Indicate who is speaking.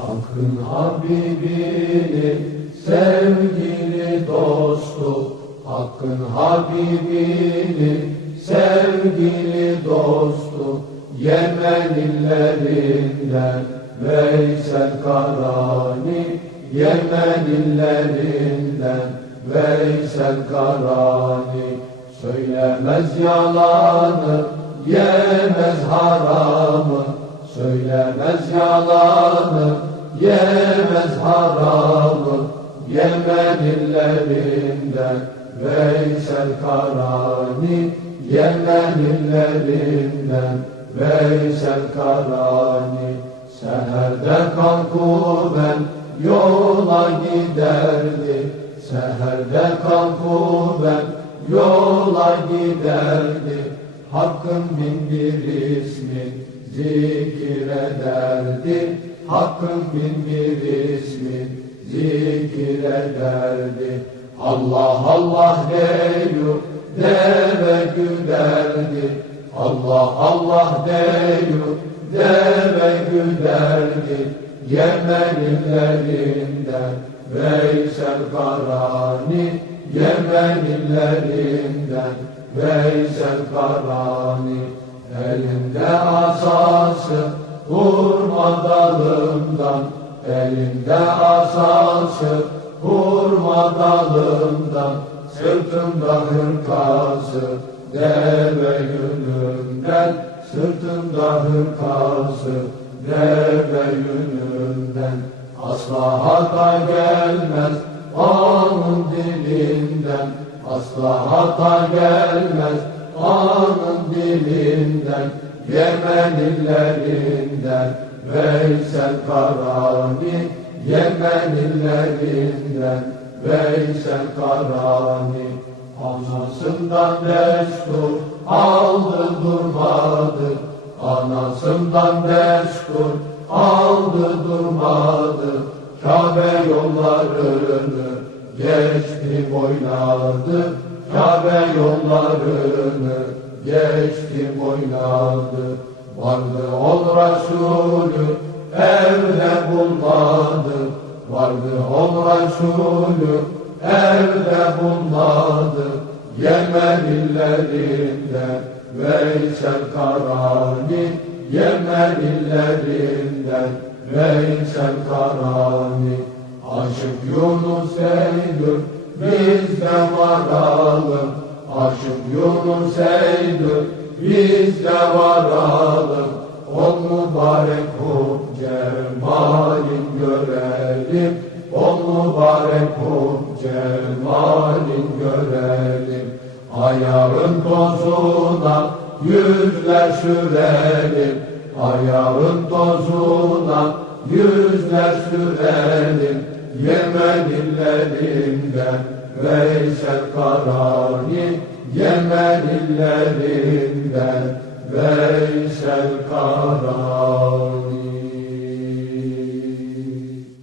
Speaker 1: Hakkın Habibini sevgili dostu. Hakkın Habibini sevgili dostu. Yemen illerinden Veysel Karani Yemen illerinden Veysel Karani. Söylemez yalanı Yemez haramı Yemen illerinden Veysel Karani, Yemen illerinden Veysel Karani. Seherde kalkuben yola giderdi, Seherde kalkuben yola giderdi, Hakkın bin bir ismi zikrederdi Hakkın bin bir ismi zikrederdi Allah Allah deyu deve gülerdi Allah Allah deyu deve gülerdi Yemen illerinden Veysel Karani Yemen illerinden Veysel Karani Elinde asası hurma dalından Elinde asası hurma dalından Sırtında hırkası. Deve yününden Sırtında hırkası. Deve yününden Asla hata gelmez onun dilinden. Asla hata gelmez Anın dilinden, Yemen illerinden, Veysel Karani, Yemen illerinden, Veysel Karani. Anasından destur aldı durmadı, Anasından destur aldı durmadı, Kabe yollarını geçti boyladı, Kabe yollarını geçti boyladı Vardı ol Resulü evde bulmadı. Vardı ol Resulü evde bulmadı. Yemen illerinden Veysel Karani Yemen illerinden Veysel Karani. Aşık Yunus Eylül bizde varalım. Aşık Yunus Eylül bizde varalım O mübarek hu cemalin görelim. O mübarek hu cemalin görelim. Ayağın tozuna yüzler sürelim. Ayağın tozuna yüzler sürelim. Yemen illerinden Veysel Karani Yemen illerinden Veysel Karani